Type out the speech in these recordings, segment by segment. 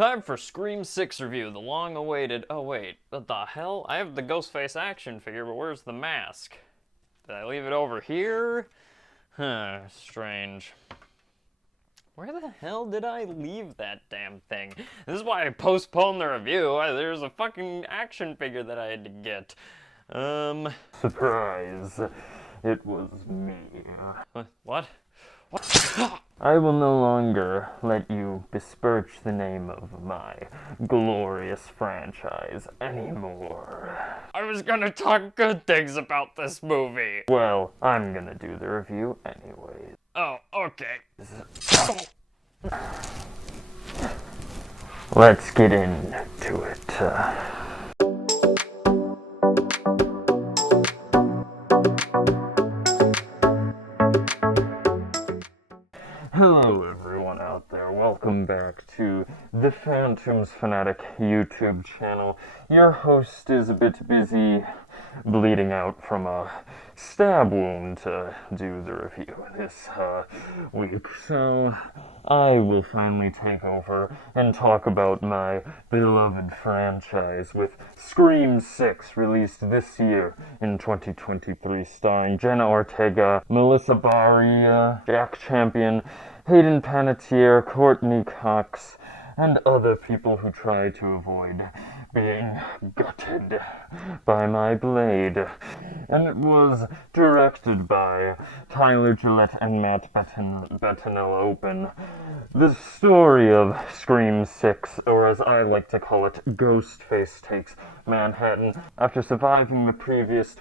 Time for Scream 6 review, the long-awaited... Oh wait, what the hell? I have the Ghostface action figure, but where's the mask? Did I leave it over here? Huh, strange. Where the hell did I leave that damn thing? This is why I postponed the review. There's a fucking action figure that I had to get. Surprise. It was me. What? I will no longer let you besmirch the name of my glorious franchise anymore. I was gonna talk good things about this movie. Well, I'm gonna do the review anyways. Oh, okay. Let's get into it. Hello everyone out there, welcome back to the Phantoms Fanatic YouTube channel. Your host is a bit busy bleeding out from a stab wound to do the review this week, so I will finally take over and talk about my beloved franchise with Scream 6, released this year in 2023, starring Jenna Ortega, Melissa Barria, Jack Champion, Hayden Panettiere, Courtney Cox, and other people who try to avoid being gutted by my blade. And it was directed by Tyler Gillette and Matt Bettinelli. The story of Scream 6, or as I like to call it, Ghostface Takes Manhattan, after surviving the previous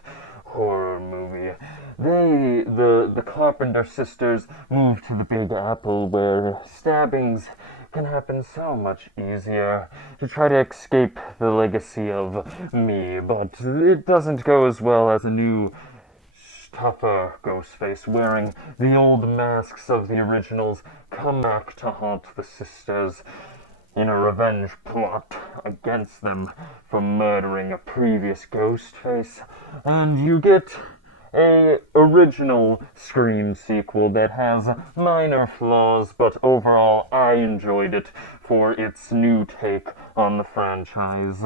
horror movie. The Carpenter sisters, moved to the Big Apple, where stabbings can happen so much easier, to try to escape the legacy of me, but it doesn't go as well as a new, tougher Ghostface wearing the old masks of the originals come back to haunt the sisters in a revenge plot against them for murdering a previous Ghostface. And you get a original Scream sequel that has minor flaws, but overall I enjoyed it for its new take on the franchise.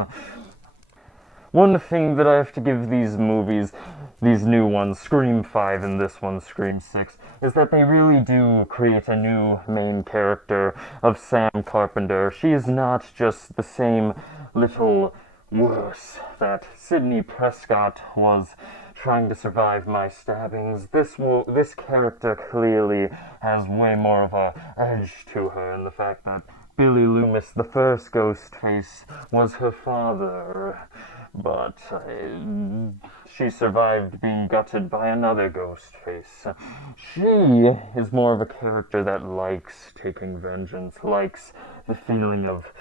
One thing that I have to give these movies, these new ones, Scream 5 and this one, Scream 6, is that they really do create a new main character of Sam Carpenter. She is not just the same little worse that Sidney Prescott was trying to survive my stabbings. This character clearly has way more of a edge to her, in the fact that Billy Loomis, the first Ghostface, was her father, but she survived being gutted by another Ghostface. She is more of a character that likes taking vengeance, likes the feeling of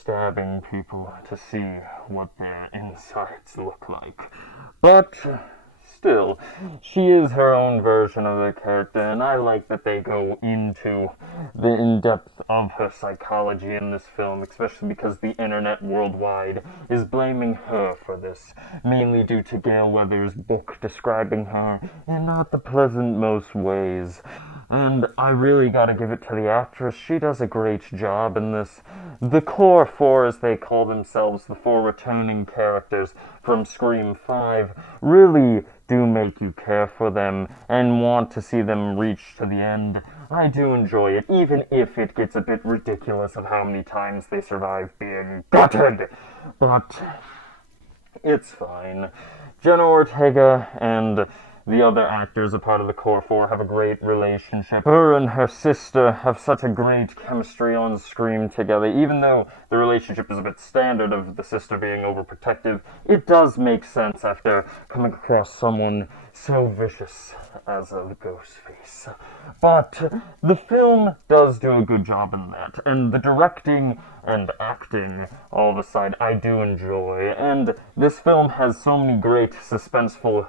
stabbing people to see what their insides look like. But still, she is her own version of the character, and I like that they go into the in-depth of her psychology in this film, especially because the internet worldwide is blaming her for this, mainly due to Gail Weathers' book describing her in not the pleasant most ways. And I really gotta give it to the actress. She does a great job in this. The core four, as they call themselves, the four returning characters from Scream 5, really do make you care for them and want to see them reach to the end. I do enjoy it, even if it gets a bit ridiculous of how many times they survive being gutted. But it's fine. Jenna Ortega and the other actors, a part of the core four, have a great relationship. Her and her sister have such a great chemistry on screen together. Even though the relationship is a bit standard of the sister being overprotective, it does make sense after coming across someone so vicious as a Ghostface. But the film does do a good job in that, and the directing and acting, all aside, I do enjoy. And this film has so many great suspenseful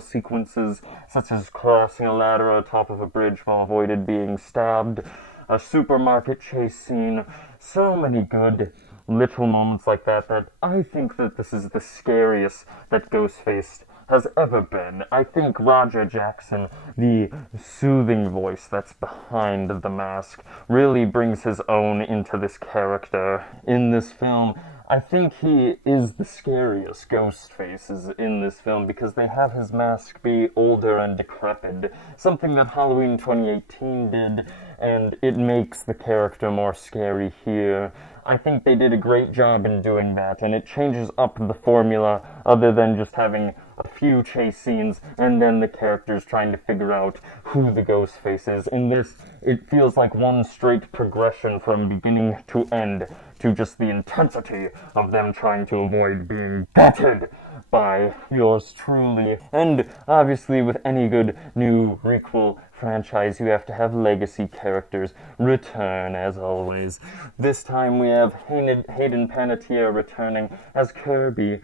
sequences, such as crossing a ladder on top of a bridge while avoided being stabbed, a supermarket chase scene, so many good little moments like that I think that this is the scariest that Ghostface has ever been. I think Roger Jackson, the soothing voice that's behind the mask, really brings his own into this character in this film. I think he is the scariest ghost faces in this film because they have his mask be older and decrepit, something that Halloween 2018 did, and it makes the character more scary here. I think they did a great job in doing that, and it changes up the formula other than just having a few chase scenes and then the characters trying to figure out who the ghost face is. In this, it feels like one straight progression from beginning to end to just the intensity of them trying to avoid being gutted by yours truly. And obviously, with any good new requel franchise, you have to have legacy characters return, as always. This time we have Hayden Panettiere returning as Kirby.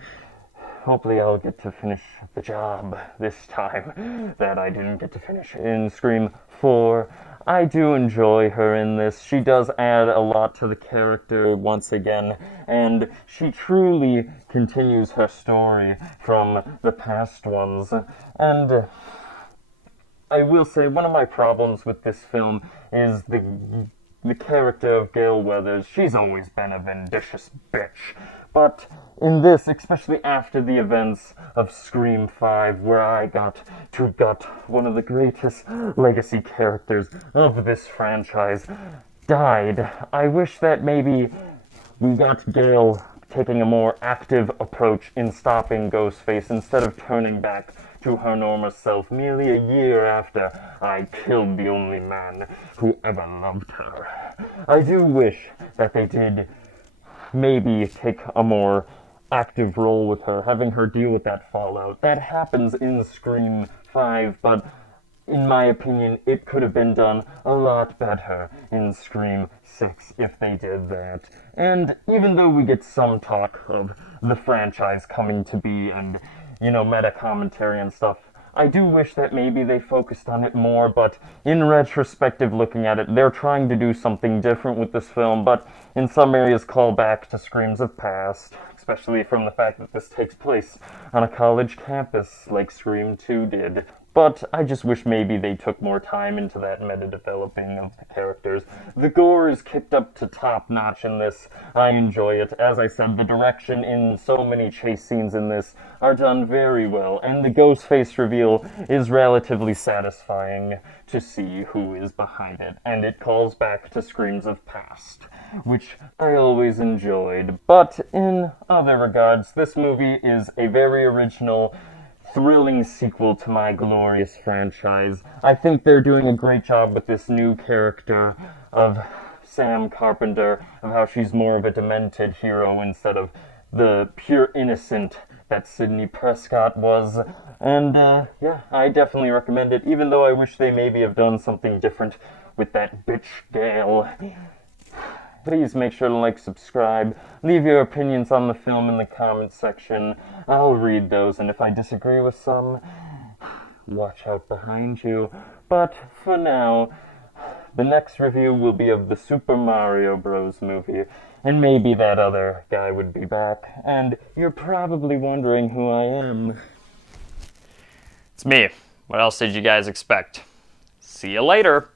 Hopefully I'll get to finish the job this time that I didn't get to finish in Scream 4. I do enjoy her in this. She does add a lot to the character once again, and she truly continues her story from the past ones. And I will say one of my problems with this film is the character of Gale Weathers. She's always been a vindicious bitch. But in this, especially after the events of Scream 5, where I got to gut one of the greatest legacy characters of this franchise, died, I wish that maybe we got Gale taking a more active approach in stopping Ghostface instead of turning back to her normal self merely a year after I killed the only man who ever loved her. I do wish that they did maybe take a more active role with her, having her deal with that fallout. That happens in Scream 5, but in my opinion, it could have been done a lot better in Scream 6 if they did that. And even though we get some talk of the franchise coming to be and, meta commentary and stuff, I do wish that maybe they focused on it more, but in retrospective looking at it, they're trying to do something different with this film, but in some areas call back to Screams of Past, especially from the fact that this takes place on a college campus like Scream 2 did. But I just wish maybe they took more time into that meta-developing of the characters. The gore is kicked up to top notch in this. I enjoy it. As I said, the direction in so many chase scenes in this are done very well, and the ghost face reveal is relatively satisfying to see who is behind it. And it calls back to Screams of Past, which I always enjoyed. But in other regards, this movie is a very original, thrilling sequel to my glorious franchise. I think they're doing a great job with this new character of Sam Carpenter, of how she's more of a demented hero instead of the pure innocent that Sidney Prescott was. And yeah, I definitely recommend it, even though I wish they maybe have done something different with that bitch Gale. Please make sure to like, subscribe, leave your opinions on the film in the comments section. I'll read those, and if I disagree with some, watch out behind you. But for now, the next review will be of the Super Mario Bros. Movie, and maybe that other guy would be back, and you're probably wondering who I am. It's me. What else did you guys expect? See you later.